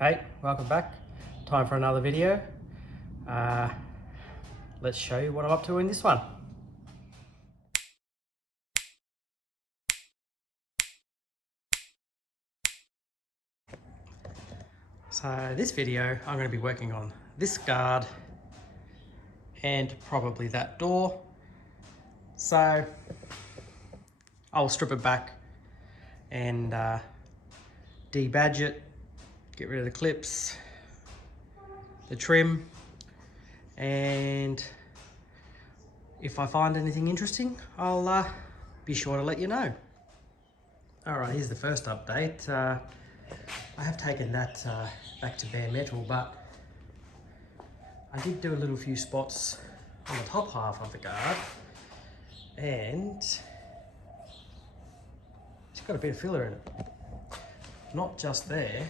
Hey, welcome back. Time for another video. Let's show you what I'm up to in this one. So this video, I'm going to be working on this guard and probably that door. So I'll strip it back and debadge it, get rid of the clips, the trim, and if I find anything interesting, I'll be sure to let you know. Alright, here's the first update. I have taken that back to bare metal, but I did do a little few spots on the top half of the guard, and it's got a bit of filler in it. Not just there,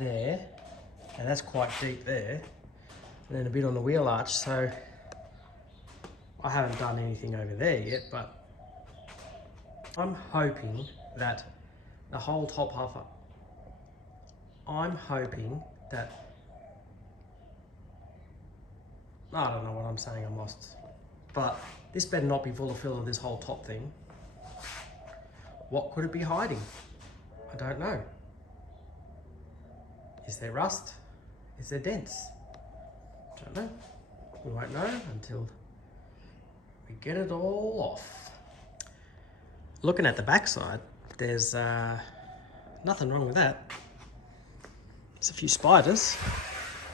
and that's quite deep there, and then a bit on the wheel arch, so I haven't done anything over there yet, but I'm hoping that the whole top half, I don't know what I'm saying, I'm lost. But this better not be full of filler, this whole top thing. What could it be hiding? I don't know. Is there rust? Is there dents? Don't know. We won't know until we get it all off. Looking at the backside, there's nothing wrong with that. There's a few spiders,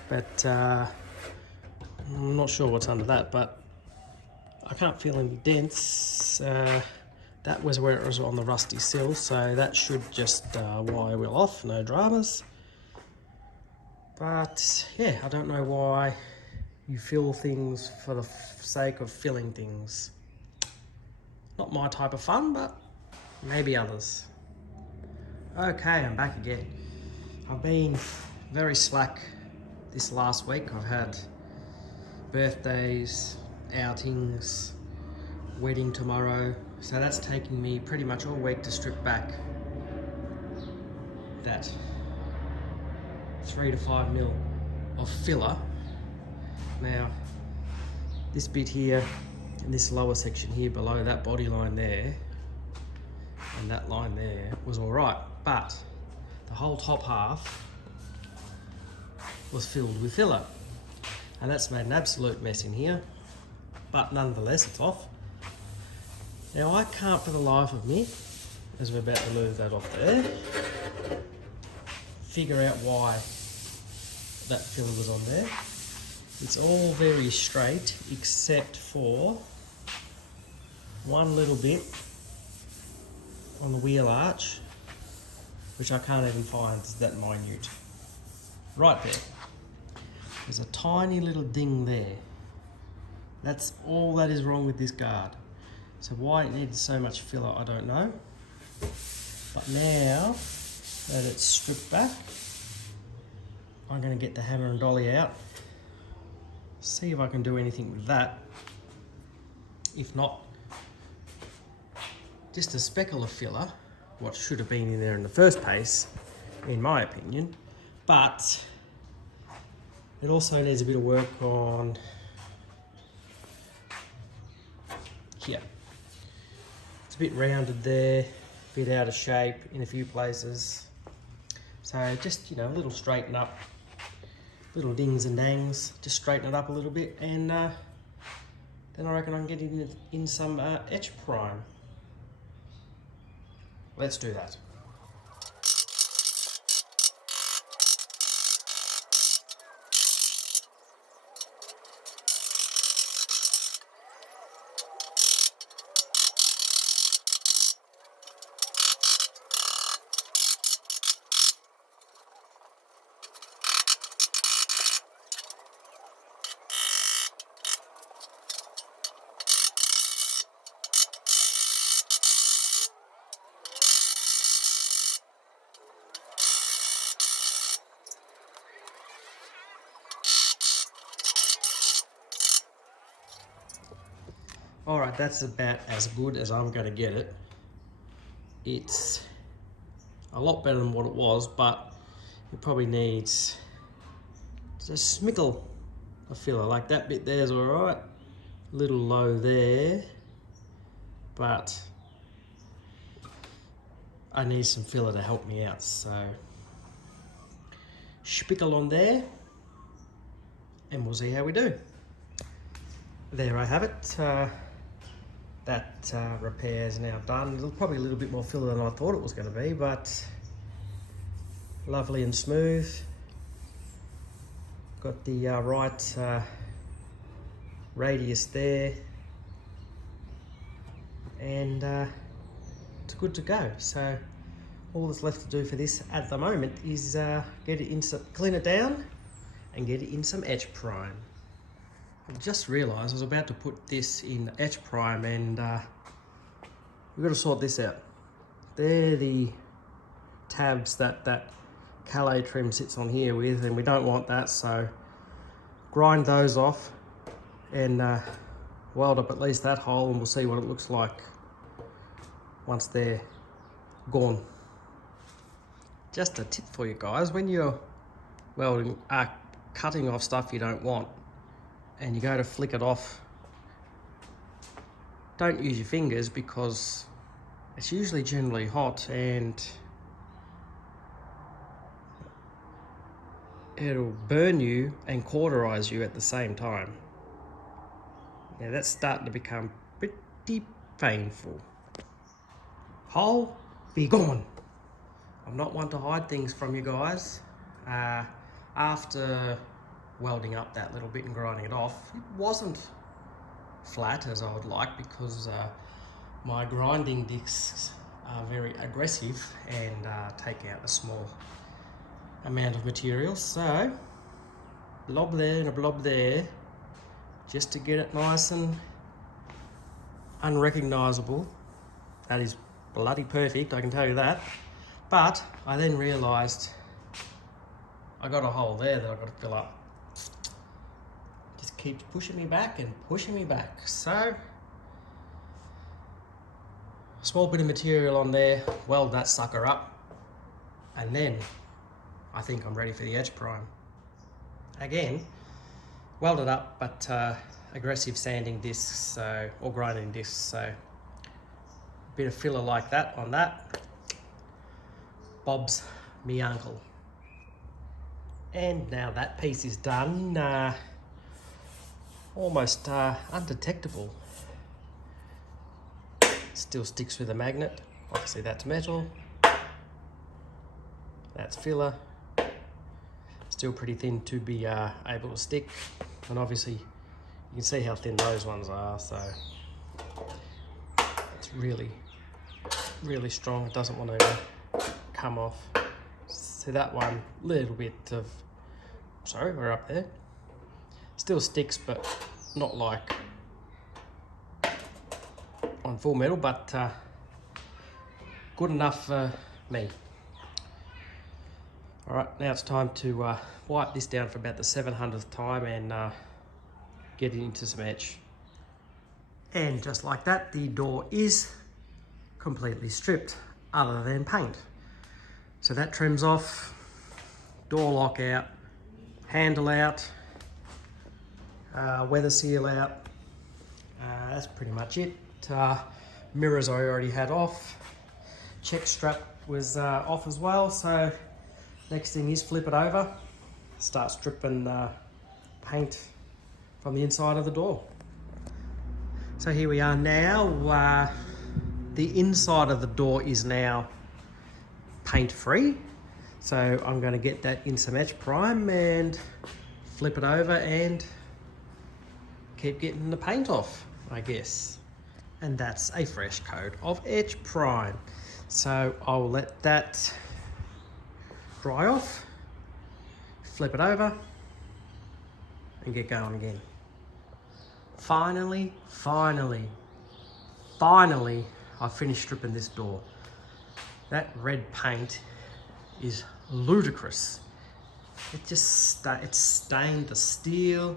but I'm not sure what's under that, but I can't feel any dents. That was where it was on the rusty sill, so that should just wire wheel off, no dramas. But yeah, I don't know why you fill things for the sake of filling things. Not my type of fun, but maybe others. Okay, I'm back again. I've been very slack this last week. I've had birthdays, outings, wedding tomorrow, so that's taking me pretty much all week to strip back that 3 to 5 mil of filler. Now, this bit here and this lower section here below that body line there and that line there was all right, but the whole top half was filled with filler, and that's made an absolute mess in here, but nonetheless it's off. Now I can't for the life of me, as we're about to move that off there, figure out why that filler was on there. It's all very straight except for one little bit on the wheel arch, which I can't even find, it's that minute. Right there. There's a tiny little ding there. That's all that is wrong with this guard. So why it needs so much filler, I don't know. But now that it's stripped back, I'm going to get the hammer and dolly out, see if I can do anything with that. If not, just a speckle of filler, what should have been in there in the first place, in my opinion. But it also needs a bit of work on here. It's a bit rounded there, a bit out of shape in a few places. So just, you know, a little straighten up, little dings and dangs, just straighten it up a little bit, and then I reckon I can get in some etch prime. Let's do that. Alright, that's about as good as I'm going to get it. It's a lot better than what it was, but it probably needs just a smickle of filler. Like that bit there's all right, a little low there, but I need some filler to help me out. So spickle on there, and we'll see how we do. There I have it. That repair is now done. Probably a little bit more filler than I thought it was going to be, but lovely and smooth. Got the right radius there, and it's good to go. So all that's left to do for this at the moment is get it in clean it down and get it in some etch prime. I just realised I was about to put this in etch prime, and we've got to sort this out. They're the tabs that Calais trim sits on here with, and we don't want that, so grind those off and weld up at least that hole, and we'll see what it looks like once they're gone. Just a tip for you guys, when you're welding, cutting off stuff you don't want, and you go to flick it off, don't use your fingers, because it's usually generally hot and it'll burn you and cauterize you at the same time. Now that's starting to become pretty painful. Hole, be gone. I'm not one to hide things from you guys. After welding up that little bit and grinding it off, it wasn't flat as I would like, because my grinding discs are very aggressive and take out a small amount of material. So blob there and a blob there, just to get it nice and unrecognizable. That is bloody perfect, I can tell you that. But I then realized I got a hole there that I've got to fill up. Just keeps pushing me back and pushing me back. So a small bit of material on there, weld that sucker up, and then I think I'm ready for the edge prime. Again, weld it up, but aggressive sanding discs, or grinding discs, so a bit of filler like that on that. Bob's me uncle. And now that piece is done, almost undetectable. Still sticks with a magnet. Obviously that's metal. That's filler. Still pretty thin to be able to stick. And obviously you can see how thin those ones are, so it's really, really strong. It doesn't want to come off. See that one, little bit of, sorry, we're up there. Still sticks, but not like on full metal, but good enough for me. All right, now it's time to wipe this down for about the 700th time and get it into some etch. And just like that, the door is completely stripped, other than paint. So that trims off, door lock out, handle out, weather seal out. That's pretty much it. Mirrors I already had off. Check strap was off as well. So next thing is flip it over, start stripping paint from the inside of the door. So here we are now. The inside of the door is now paint free. So I'm going to get that in some etch prime and flip it over and keep getting the paint off, I guess. And that's a fresh coat of etch prime. So I'll let that dry off, flip it over and get going again. Finally, I finished stripping this door. That red paint is ludicrous. It just it's stained the steel,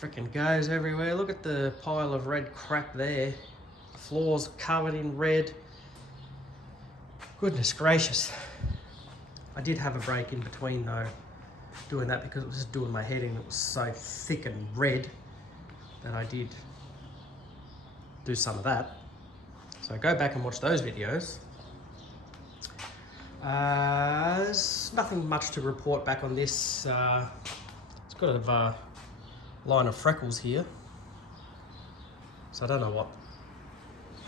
freaking goes everywhere. Look at the pile of red crap there. The floor's covered in red. Goodness gracious. I did have a break in between though, doing that because it was just doing my head in. It was so thick and red that I did do some of that. So go back and watch those videos. There's nothing much to report back on this. It's got a line of freckles here. So I don't know what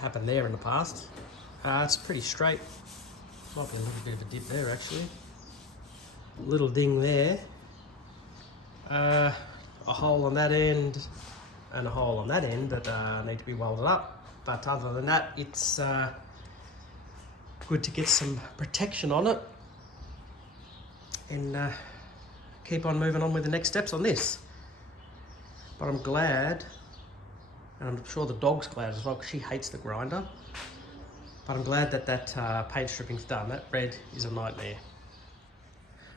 happened there in the past. It's pretty straight. Might be a little bit of a dip there actually. Little ding there. A hole on that end and a hole on that end that need to be welded up. But other than that, it's good to get some protection on it and keep on moving on with the next steps on this. But I'm glad, and I'm sure the dog's glad as well because she hates the grinder. But I'm glad that that paint stripping's done. That red is a nightmare.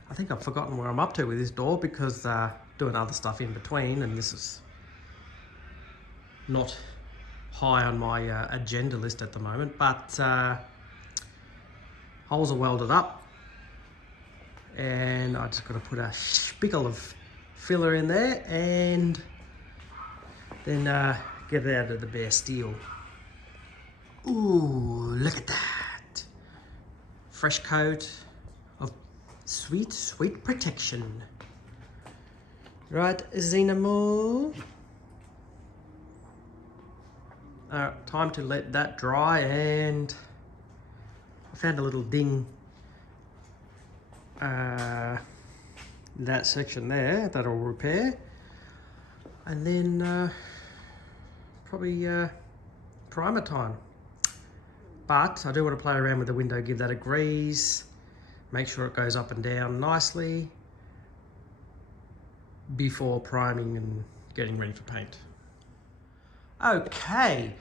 I think I've forgotten where I'm up to with this door because doing other stuff in between, and this is not high on my agenda list at the moment, but holes are welded up and I just got to put a spickle of filler in there and then get it out of the bare steel. Ooh, look at that. Fresh coat of sweet, sweet protection. Right, Xenamo. Time to let that dry, and I found a little ding in that section there that I'll repair, and then probably primer time. But I do want to play around with the window, give that a grease, make sure it goes up and down nicely before priming and getting ready for paint. Okay,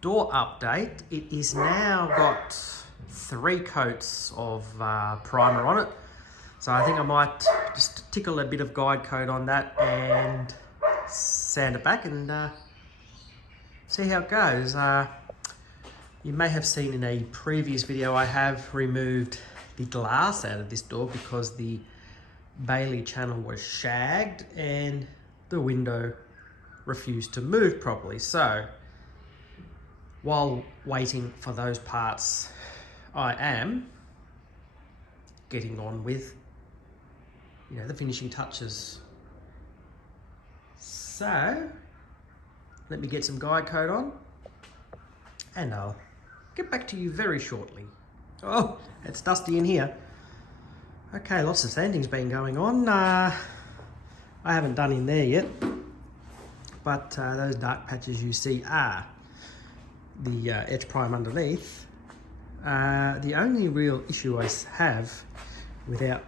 door update. It is now got 3 coats of primer on it. So I think I might just tickle a bit of guide coat on that and sand it back and see how it goes. You may have seen in a previous video I have removed the glass out of this door because the Bailey channel was shagged and the window refused to move properly. So while waiting for those parts, I am getting on with, you know, the finishing touches. So let me get some guide coat on and I'll get back to you very shortly. Oh, it's dusty in here. Okay, lots of sanding's been going on. I haven't done in there yet. But those dark patches you see are the etch prime underneath. The only real issue I have without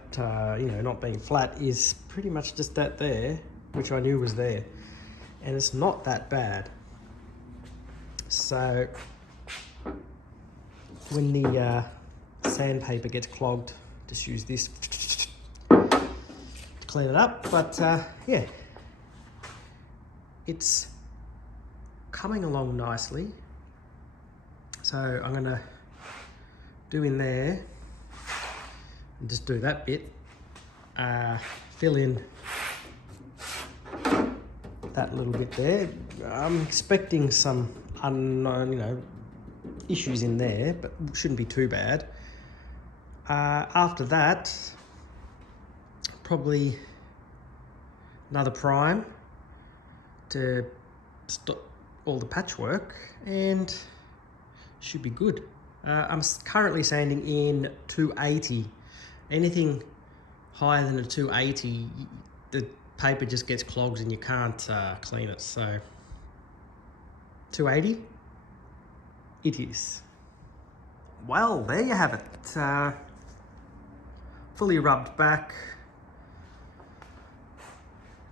you know, not being flat is pretty much just that there, which I knew was there, and it's not that bad. So when the sandpaper gets clogged, just use this to clean it up. But yeah. It's coming along nicely. So I'm gonna do in there and just do that bit. Fill in that little bit there. I'm expecting some unknown, you know, issues in there, but shouldn't be too bad. After that, probably another prime to stop all the patchwork and should be good. I'm currently sanding in 280. Anything higher than a 280, the paper just gets clogged and you can't clean it. So 280 it is. Well, there you have it. Fully rubbed back.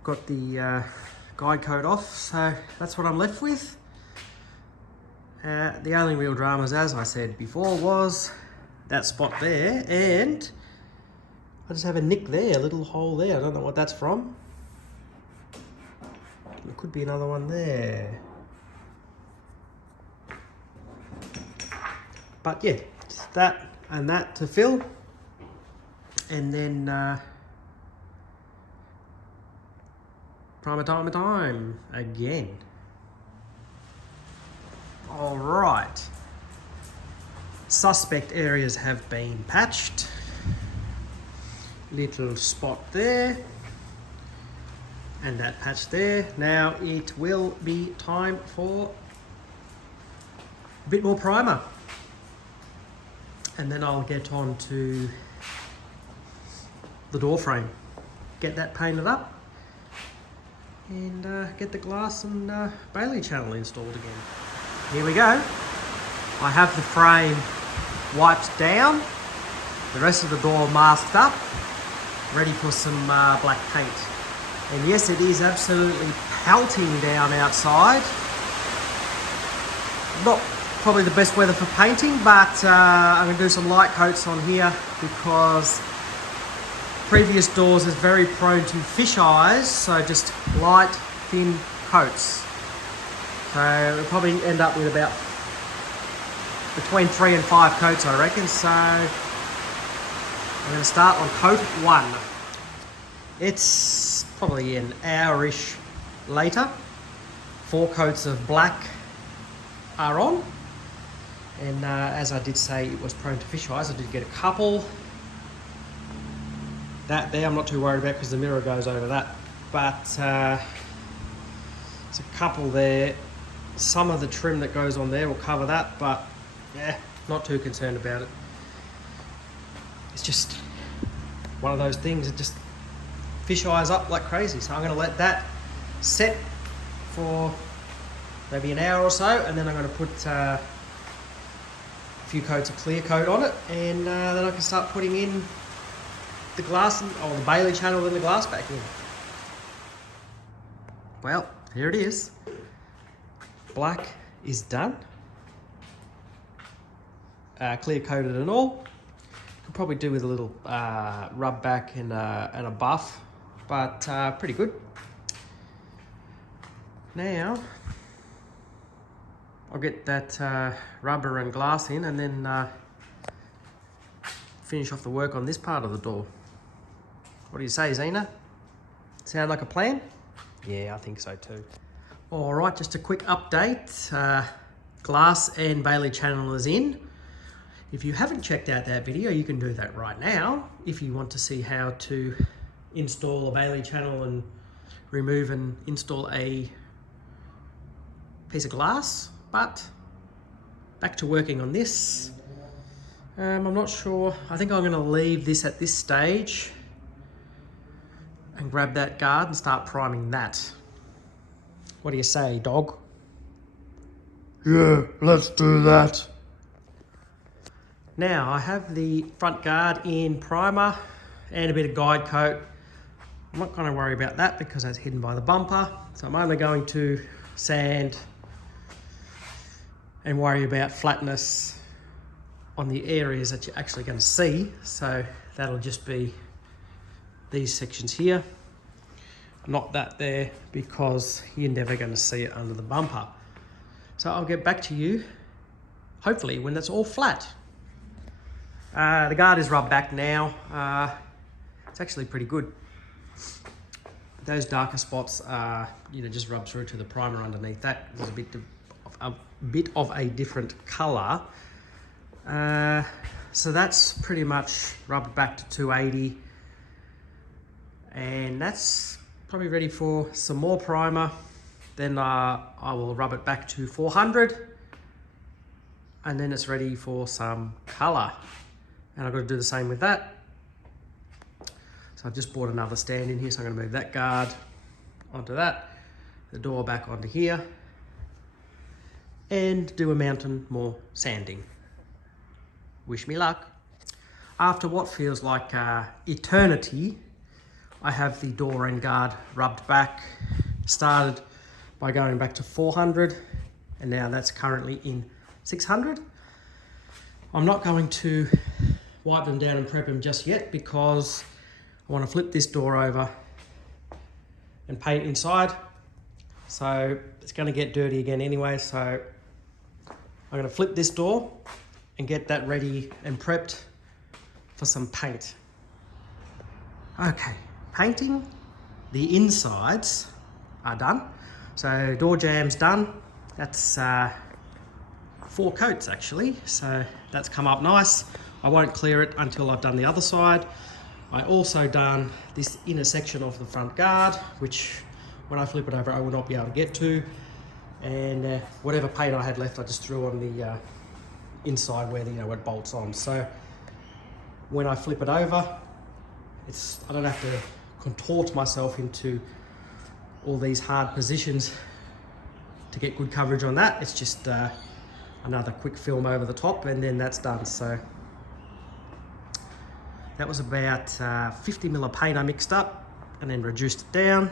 Got the guide coat off, so that's what I'm left with. The only real dramas, as I said before, was that spot there, and I just have a nick there, a little hole there. I don't know what that's from. There could be another one there. But yeah, just that and that to fill. And then primer time again. All right. Suspect areas have been patched. Little spot there. And that patch there. Now it will be time for a bit more primer. And then I'll get on to the door frame. Get that painted up. And get the glass and Bailey channel installed again. Here we go. I have the frame wiped down. The rest of the door masked up. Ready for some black paint. And yes, it is absolutely pelting down outside. Not probably the best weather for painting, but I'm going to do some light coats on here because previous doors is very prone to fish eyes, so just light, thin coats. So we'll probably end up with about between 3 and 5 coats, I reckon. So I'm going to start on coat 1. It's probably an hour-ish later. 4 coats of black are on. And as I did say, it was prone to fish eyes. I did get a couple. That there I'm not too worried about because the mirror goes over that. But there's a couple there. Some of the trim that goes on there will cover that, but yeah, not too concerned about it. It's just one of those things that just fish eyes up like crazy. So I'm going to let that set for maybe an hour or so, and then I'm going to put a few coats of clear coat on it, and then I can start putting in the glass, or the Bailey channel and the glass back in. Well, here it is. Black is done. Clear coated and all. Could probably do with a little rub back and a buff, but pretty good. Now I'll get that rubber and glass in, and then finish off the work on this part of the door. What do you say, Zena? Sound like a plan? Yeah, I think so too. All right, just a quick update. Glass and Bailey channel is in. If you haven't checked out that video, you can do that right now. If you want to see how to install a Bailey channel and remove and install a piece of glass. But back to working on this. I'm not sure. I think I'm going to leave this at this stage and grab that guard and start priming that. What do you say, dog? Yeah, let's do that. Now I have the front guard in primer and a bit of guide coat. I'm not going to worry about that because that's hidden by the bumper. So I'm only going to sand and worry about flatness on the areas that you're actually going to see. So that'll just be these sections here. Not that there, because you're never going to see it under the bumper. So I'll get back to you, hopefully, when that's all flat. The guard is rubbed back now. It's actually pretty good. Those darker spots are, just rub through to the primer underneath that. There's a bit of a different colour. So that's pretty much rubbed back to 280. And that's probably ready for some more primer. Then I will rub it back to 400. And then it's ready for some colour. And I've got to do the same with that. So I've just bought another stand in here, so I'm going to move that guard onto that, the door back onto here, and do a mountain more sanding. Wish me luck. After what feels like eternity, I have the door and guard rubbed back. Started by going back to 400, and now that's currently in 600. I'm not going to wipe them down and prep them just yet because I want to flip this door over and paint inside. So it's going to get dirty again anyway, so I'm going to flip this door and get that ready and prepped for some paint. Okay, painting the insides are done. So door jam's done. That's 4 coats actually, so that's come up nice. I won't clear it until I've done the other side. I also done this inner section of the front guard, which when I flip it over I will not be able to get to, and whatever paint I had left I just threw on the inside where where it bolts on. So when I flip it over, I don't have to contort myself into all these hard positions to get good coverage on that. It's just another quick film over the top and then that's done. So that was about 50 ml of paint I mixed up and then reduced it down,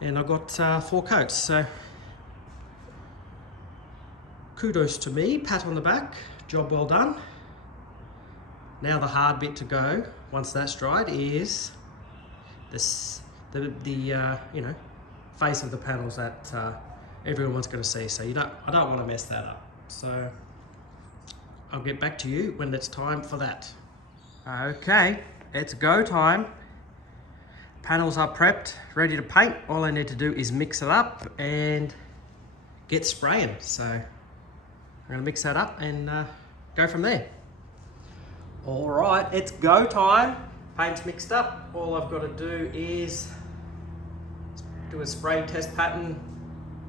and I got 4 coats. So kudos to me, pat on the back, job well done. Now the hard bit to go, once that's dried, is the face of the panels that everyone's going to see. So I don't want to mess that up. So I'll get back to you when it's time for that. Okay, it's go time. Panels are prepped, ready to paint. All I need to do is mix it up and get spraying. So I'm going to mix that up and go from there. All right, it's go time. Paint's mixed up. All I've got to do is do a spray test pattern,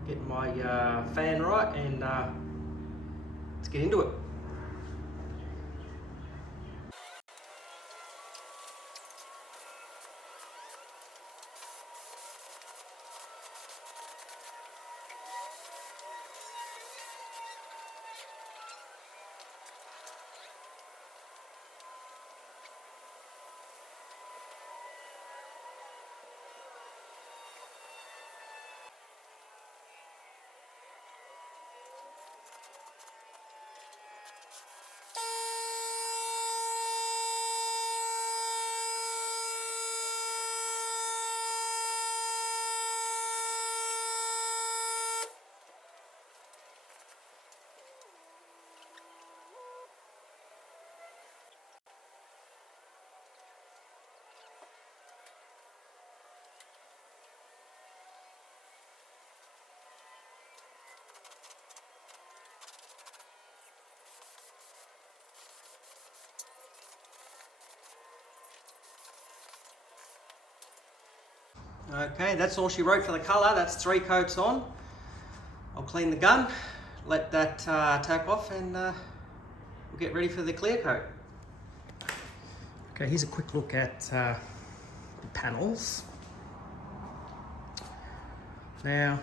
get my fan right, and let's get into it. Okay, that's all she wrote for the colour. That's 3 coats on. I'll clean the gun, let that tap off, and we'll get ready for the clear coat. Okay, here's a quick look at the panels. Now,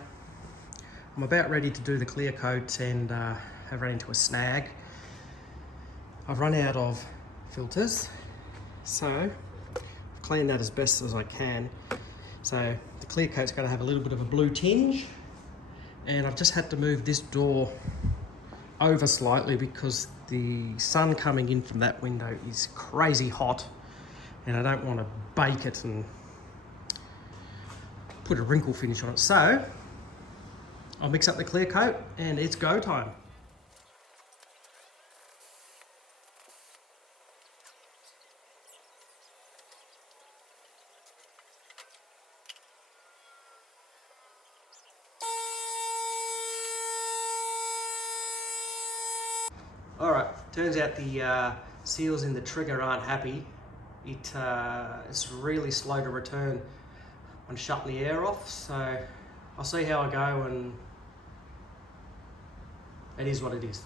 I'm about ready to do the clear coat and have run into a snag. I've run out of filters, so I've cleaned that as best as I can. So the clear coat's going to have a little bit of a blue tinge, and I've just had to move this door over slightly because the sun coming in from that window is crazy hot and I don't want to bake it and put a wrinkle finish on it. So I'll mix up the clear coat and it's go time. Alright, turns out the seals in the trigger aren't happy. It's really slow to return when shutting the air off, so I'll see how I go, and it is what it is.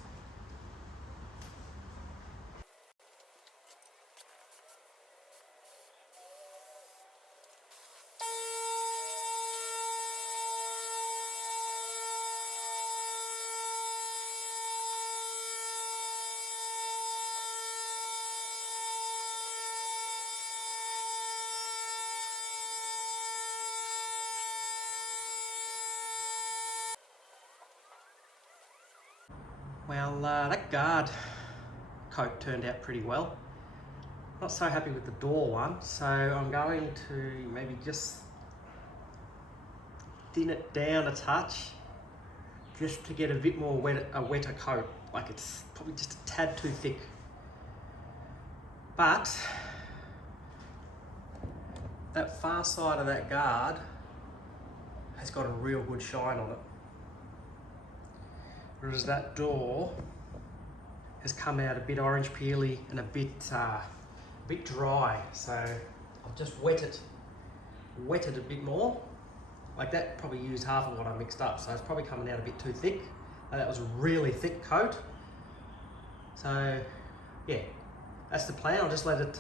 Well, that guard coat turned out pretty well. Not so happy with the door one, so I'm going to maybe just thin it down a touch, just to get a bit more a wetter coat. Like, it's probably just a tad too thick. But that far side of that guard has got a real good shine on it. Whereas that door has come out a bit orange peely and a bit dry. So I've just wetted a bit more. Like that probably used half of what I mixed up, so it's probably coming out a bit too thick. And that was a really thick coat. So yeah, that's the plan. I'll just let it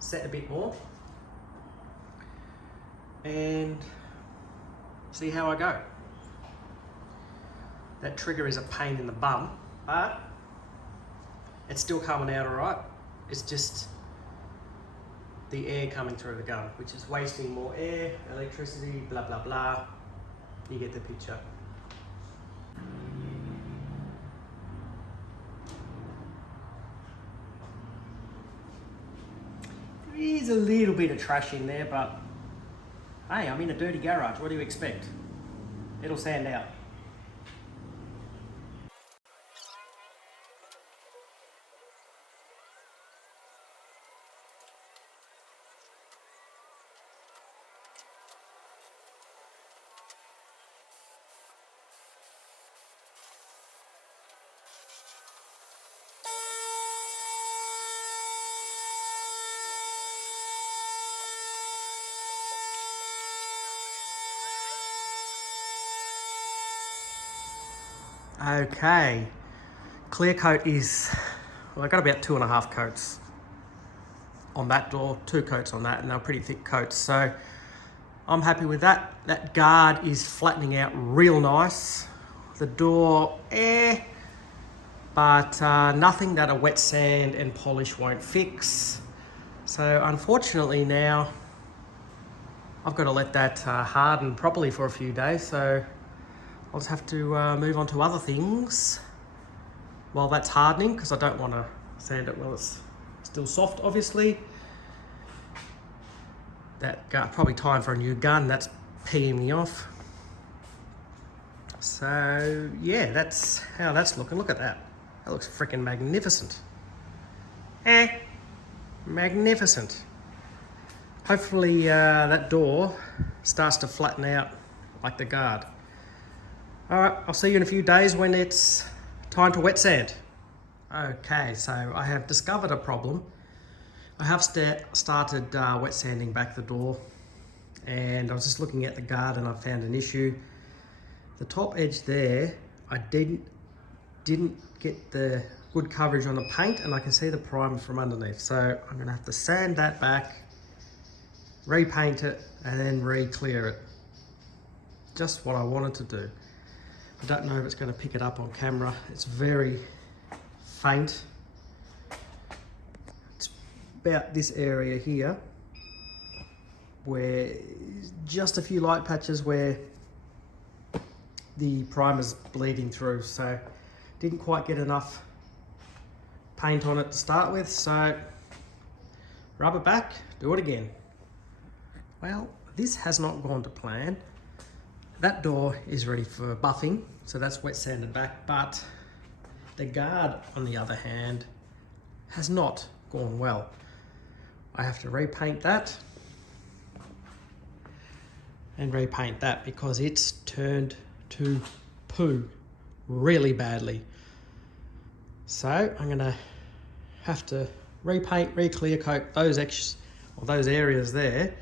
set a bit more and see how I go. That trigger is a pain in the bum, but it's still coming out all right. It's just the air coming through the gun, which is wasting more air, electricity, blah, blah, blah. You get the picture. There is a little bit of trash in there, but hey, I'm in a dirty garage. What do you expect? It'll sand out. Okay, clear coat is, well, I got about 2.5 coats on that door, 2 coats on that, and they're pretty thick coats. So I'm happy with that. That guard is flattening out real nice. The door, but nothing that a wet sand and polish won't fix. So unfortunately now, I've got to let that harden properly for a few days. So I'll just have to move on to other things while that's hardening, because I don't want to sand it while it's still soft, obviously. Probably time for a new gun. That's peeing me off. So yeah, that's how that's looking. Look at that. That looks freaking magnificent. Magnificent. Hopefully that door starts to flatten out like the guard. All right, I'll see you in a few days when it's time to wet sand. Okay, so I have discovered a problem. I have started wet sanding back the door, and I was just looking at the guard and I found an issue. The top edge there, I didn't get the good coverage on the paint, and I can see the primer from underneath. So I'm gonna have to sand that back, repaint it, and then re-clear it. Just what I wanted to do. I don't know if it's going to pick it up on camera. It's very faint. It's about this area here, where just a few light patches where the primer's bleeding through. So didn't quite get enough paint on it to start with. So rub it back, do it again. Well, this has not gone to plan. That door is ready for buffing, so that's wet sanded back, but the guard, on the other hand, has not gone well. I have to repaint that and repaint that because it's turned to poo really badly. So I'm gonna have to repaint, re-clear coat those areas there,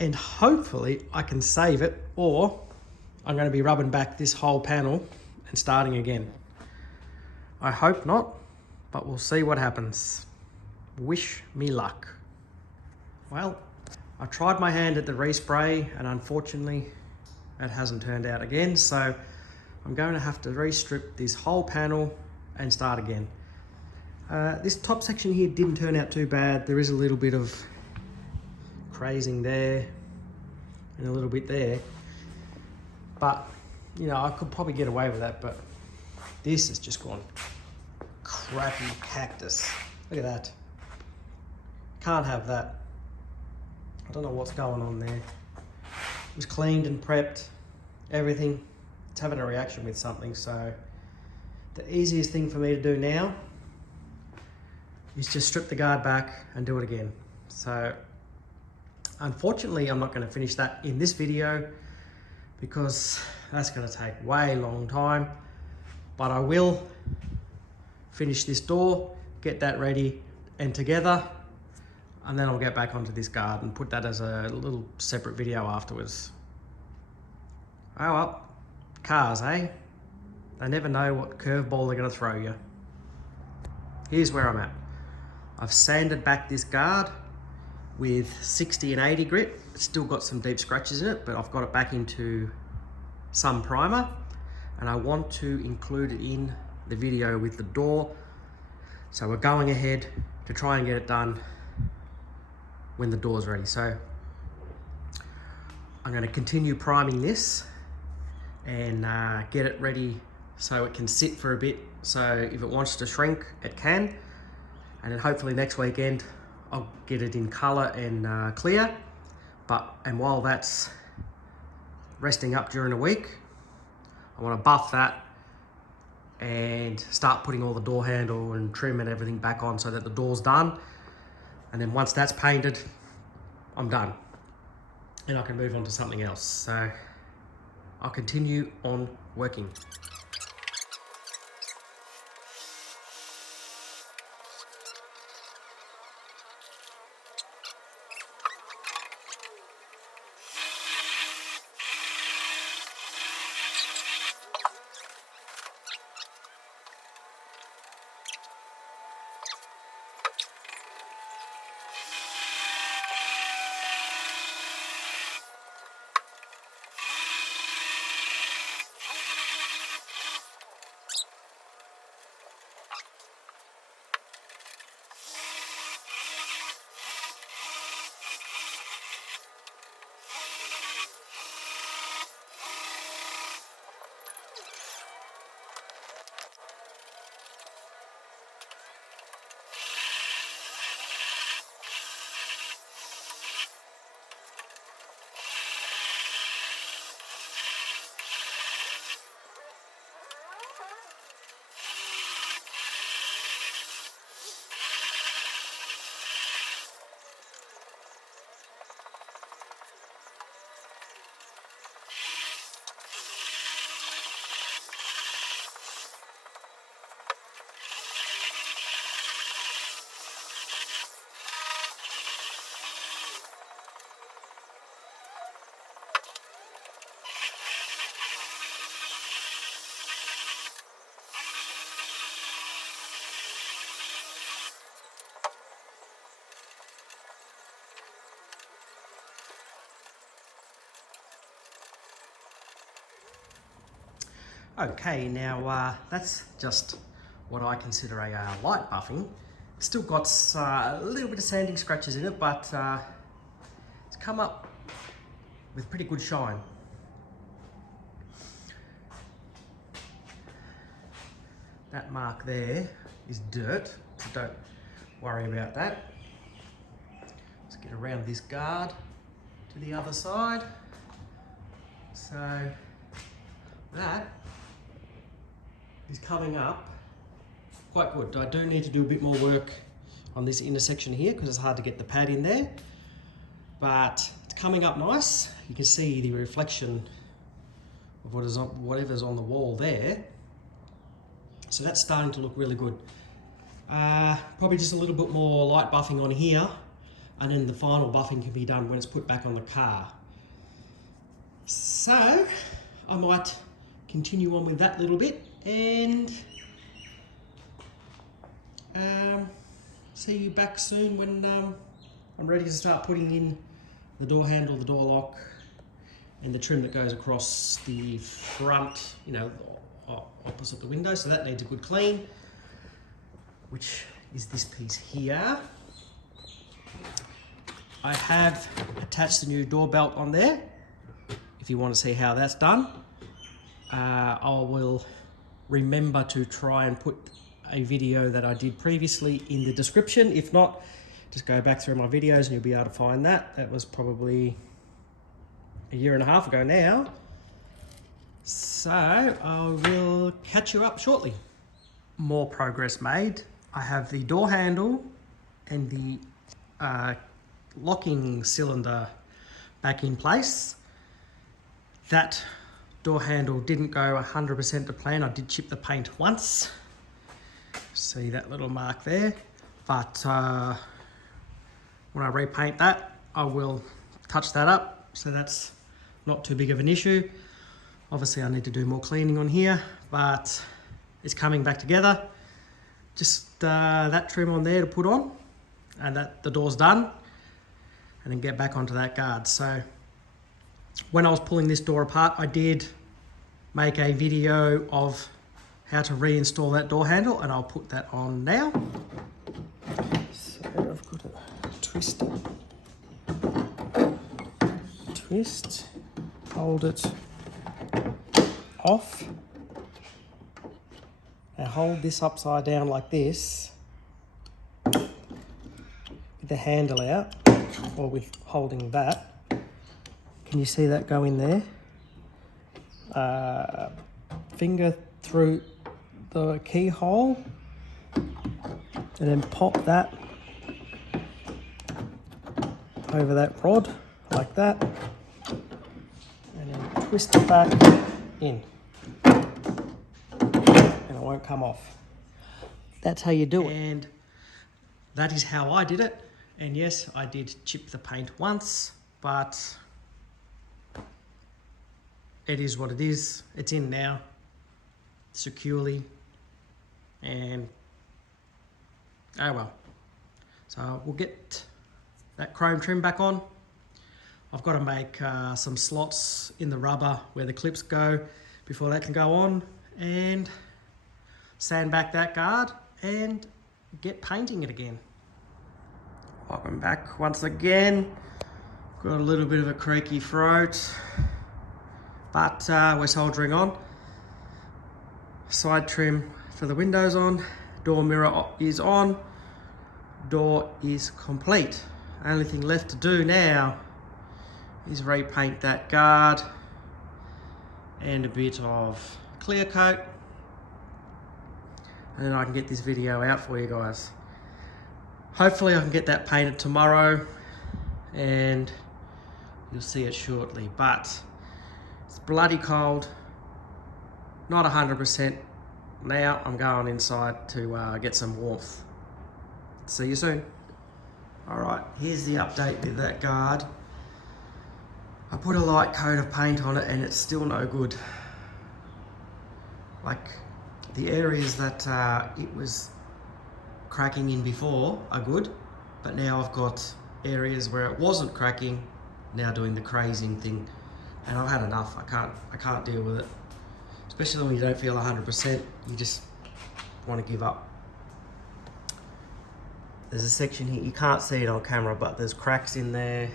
and hopefully I can save it, or I'm going to be rubbing back this whole panel and starting again. I hope not, but we'll see what happens. Wish me luck. Well, I tried my hand at the respray, and unfortunately it hasn't turned out again, so I'm going to have to re-strip this whole panel and start again. This top section here didn't turn out too bad. There is a little bit of crazing there and a little bit there, but you know, I could probably get away with that, but this has just gone crappy cactus. Look at that. Can't have that. I don't know what's going on there. It was cleaned and prepped, everything. It's having a reaction with something, so the easiest thing for me to do now is just strip the guard back and do it again. So Unfortunately, I'm not going to finish that in this video because that's going to take way long time, but I will finish this door, get that ready and together, and then I'll get back onto this guard and put that as a little separate video afterwards. Oh well, cars, eh? They never know what curveball they're going to throw you. Here's where I'm at. I've sanded back this guard with 60 and 80 grit. It's still got some deep scratches in it, but I've got it back into some primer, and I want to include it in the video with the door. So we're going ahead to try and get it done when the door's ready. So I'm going to continue priming this and get it ready so it can sit for a bit. So if it wants to shrink, it can. And then hopefully next weekend I'll get it in color and clear. And while that's resting up during the week, I want to buff that and start putting all the door handle and trim and everything back on so that the door's done. And then once that's painted, I'm done. And I can move on to something else. So I'll continue on working. Okay, now that's just what I consider a light buffing. Still got a little bit of sanding scratches in it, but it's come up with pretty good shine. That mark there is dirt, so don't worry about that. Let's get around this guard to the other side. So that is coming up quite good. I do need to do a bit more work on this intersection here because it's hard to get the pad in there, but it's coming up nice. You can see the reflection of whatever's on the wall there. So that's starting to look really good. Probably just a little bit more light buffing on here, and then the final buffing can be done when it's put back on the car. So I might continue on with that little bit and see you back soon when I'm ready to start putting in the door handle, the door lock, and the trim that goes across the front, you know, opposite the window. So that needs a good clean, which is this piece here. I have attached the new door belt on there if you want to see how that's done. I will remember to try and put a video that I did previously in the description. If not, just go back through my videos and you'll be able to find that. That was probably a year and a half ago now. So I will catch you up shortly. More progress made. I have the door handle and the locking cylinder back in place. That door handle didn't go 100% to plan. I did chip the paint once. See that little mark there? But when I repaint that, I will touch that up. So that's not too big of an issue. Obviously I need to do more cleaning on here, but it's coming back together. Just that trim on there to put on, and that the door's done, and then get back onto that guard. So when I was pulling this door apart, I did make a video of how to reinstall that door handle, and I'll put that on now. So I've got to twist it. Twist, hold it off. Now hold this upside down like this, with the handle out, or with holding that. Can you see that go in there? Finger through the keyhole, and then pop that over that rod like that, and then twist it back in. Won't come off. That's how you do it. And that is how I did it. And yes, I did chip the paint once, but it is what it is. It's in now, securely, and oh well. So we'll get that chrome trim back on. I've got to make some slots in the rubber where the clips go before that can go on, and sand back that guard and get painting it again. Welcome back once again. Got a little bit of a creaky throat, but we're soldering on. Side trim for the windows on, door mirror is on, door is complete. Only thing left to do now is repaint that guard and a bit of clear coat, and then I can get this video out for you guys. Hopefully I can get that painted tomorrow and you'll see it shortly, but it's bloody cold, not 100%. Now I'm going inside to get some warmth. See you soon. All right, here's the update with that guard. I put a light coat of paint on it and it's still no good. Like, the areas that it was cracking in before are good, but now I've got areas where it wasn't cracking now doing the crazing thing, and I've had enough. I can't deal with it, especially when you don't feel 100%. You just want to give up. There's a section here, you can't see it on camera, but there's cracks in there.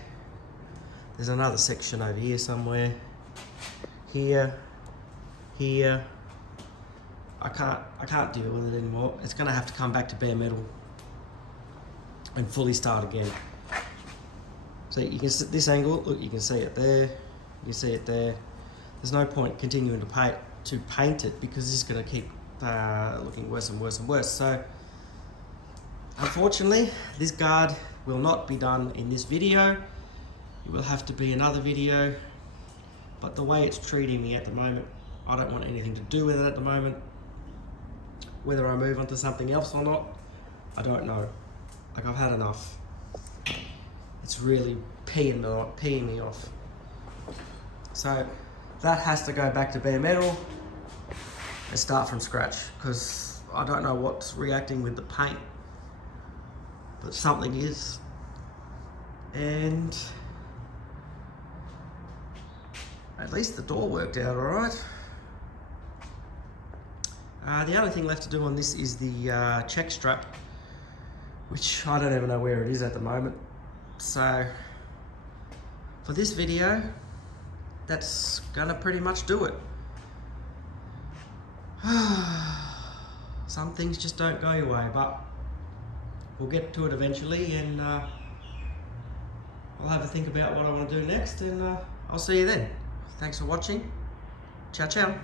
There's another section over here somewhere. Here. I can't deal with it anymore. It's gonna have to come back to bare metal and fully start again. So you can see this angle, look, you can see it there, you can see it there. There's no point continuing to paint it because it's gonna keep looking worse and worse and worse. So unfortunately, this guard will not be done in this video. It will have to be another video, but the way it's treating me at the moment, I don't want anything to do with it at the moment. Whether I move on to something else or not, I don't know. Like, I've had enough. It's really peeing me off. So that has to go back to bare metal and start from scratch, because I don't know what's reacting with the paint, but something is. And at least the door worked out all right. The only thing left to do on this is the check strap, which I don't even know where it is at the moment. So for this video, that's gonna pretty much do it. Some things just don't go your way, but we'll get to it eventually, and I'll have a think about what I want to do next, and I'll see you then. Thanks for watching. Ciao, ciao.